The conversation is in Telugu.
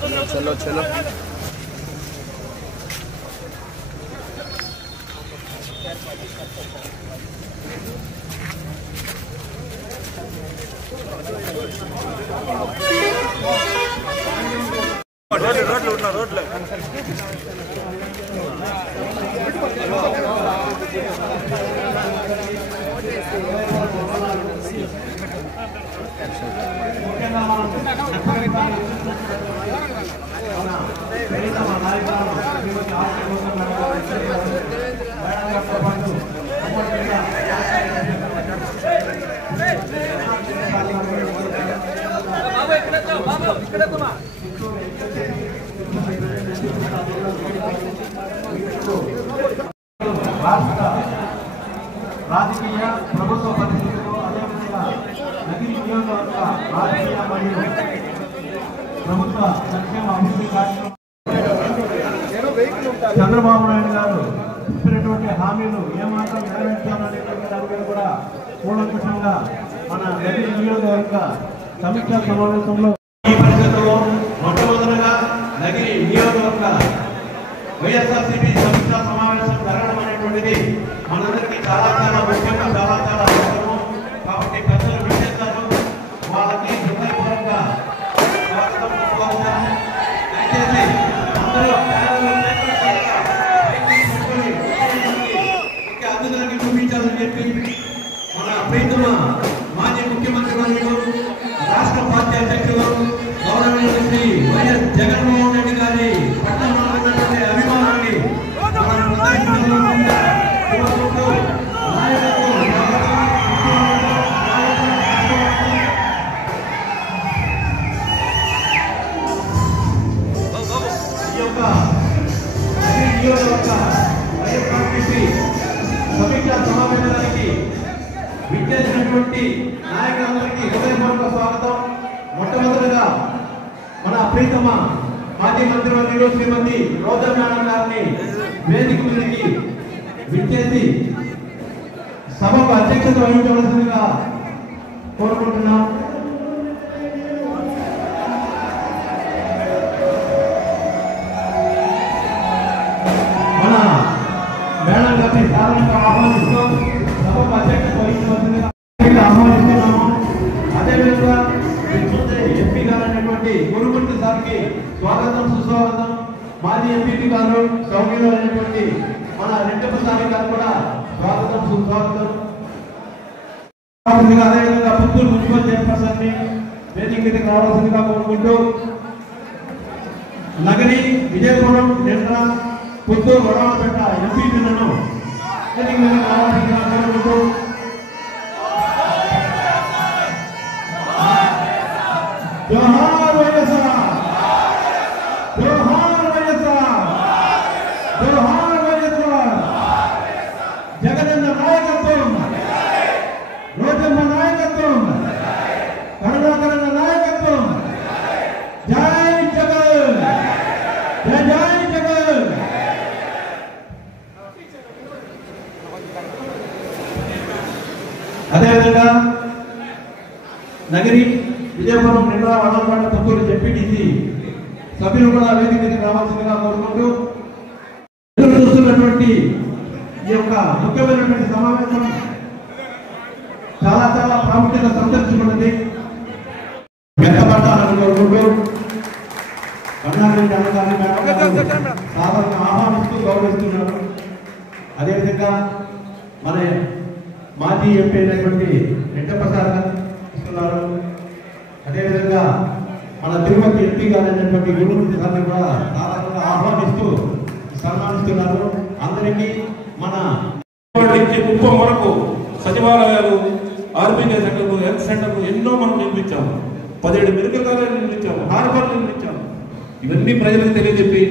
चलो चलो रोड రాజకీయ ప్రభుత్వ పరిస్థితులు అదేవిధంగా నగిరి నియోజకవర్గ రాజకీయ మరియు ప్రభుత్వ సంక్షేమ అభివృద్ధి కార్యక్రమం చంద్రబాబు నాయుడు గారు ఇచ్చినటువంటి హామీలు ఏమాత్రం నెరవేర్చాలనేటువంటి దాని మీద కూడా కూలంకషంగా మన నగిరి నియోజకవర్గ సమీక్షా సమావేశంలో ఈ పరిస్థితుల్లో మొట్టమొదటిగా నగిరి నియోజకవర్గ వైఎస్ఆర్సీపీ సమీక్షా సమావేశం జరగడం అనేటువంటిది మనందరికీ చాలా చాలా ముఖ్యంగా చాలా చాలా అవసరం. కాబట్టి పెద్దలు విచ్చేస్తారు, వాళ్ళకి హృదయపూర్వకంగా దయచేసి అందరూ అందులోకి చూపించాలని చెప్పి మన ప్రీతమ మాజీ ముఖ్యమంత్రి వర్యులు రాష్ట్ర పార్టీ అధ్యక్షులు గౌరవనీయులు శ్రీ వైఎస్ జగన్మోహన్ రెడ్డి గారి పట్టణంలో ఉన్నటువంటి అభిమానాన్ని సమీక్షా సమావేశానికి విచ్చేసినటువంటి నాయకులందరికీ హృదయపూర్వక స్వాగతం. మొట్టమొదటిగా మన ప్రీతమ మాజీ మంత్రివర్యులు శ్రీమతి రోజా మేడం గారిని వేదిక మీదకి విచ్చేసి సభకు అధ్యక్షత వహించవలసిందిగా కోరుకుంటున్నాం. మన మేడం గారిని సాధారణంగా ఆహ్వానిస్తూ సభకు అధ్యక్షత వహించవలసిందిగా ఆహ్వానిస్తున్నాము. అదేవిధంగా ఎంపీ గారు అనేటువంటి గురుమూర్తి సార్కి స్వాగతం సుస్వాగతం. మాజీ ఎంపీ గారు సౌమ్యులు అనేటువంటి మన రెడ్డప్ప స్వామి గారు కూడా స్వాగతం సుస్వాగతం. అదేవిధంగా పుత్తూరు మున్సిపల్ చైర్పర్సన్ ని వేదిక మీదకి రావాల్సిందిగా కోరుకుంటూ నగరి విజయపురం నిండ్ర పుత్తూరు వడవలపేట ఎంపీలను వేదిక మీదకి రావాల్సిందిగా కోరుకుంటూ జోహార్ వైఎస్ఆర్, జోహార్ వైఎస్ఆర్, జోహార్ వైఎస్ఆర్. జగనన్న నాయకత్వం, రోజమ్మ నాయకత్వం, కరుణాకరణ నాయకత్వం. జై జగన్, జై జై జగన్. అదేవిధంగా నగరి విజయపురం నిండా వడలపాట పుత్తూరు జెడ్పీటీసీ సభ్యులు కూడా వేదిక మీదకి రావాల్సిందిగా కోరుకుంటూ ఎదురు చూస్తున్నటువంటి ఈ యొక్క ముఖ్యమైనటువంటి సమావేశం చాలా చాలా ప్రాముఖ్యత సంతరించుకున్నది. మెత్తపడాలని కోరుకుంటూ కన్నారెడ్డి అన్నగారిని సాధారణ ఆహ్వానిస్తూ గౌరవిస్తున్నారు. అదేవిధంగా మన మాజీ ఎంపీ అయినటువంటి రెడ్డప్ప సార్ ఇస్తున్నారు. అదేవిధంగా మన తిరుపతి ఎంపీ గారు అయినటువంటి గురుమూర్తి సార్ని కూడా సాధారణంగా ఆహ్వానిస్తూ సన్మానిస్తున్నారు. అందరికీ మన కుప్పం వరకు సచివాలయాలు, ఆర్బీకే సెంటర్లు, హెల్త్ సెంటర్లు ఎన్నో మనం నిర్మించాము. 17 మెడికల్ కాలేజీలు నిర్మించాము, హార్బర్లు నిర్మించాము. ఇవన్నీ ప్రజలకు తెలియజెప్పి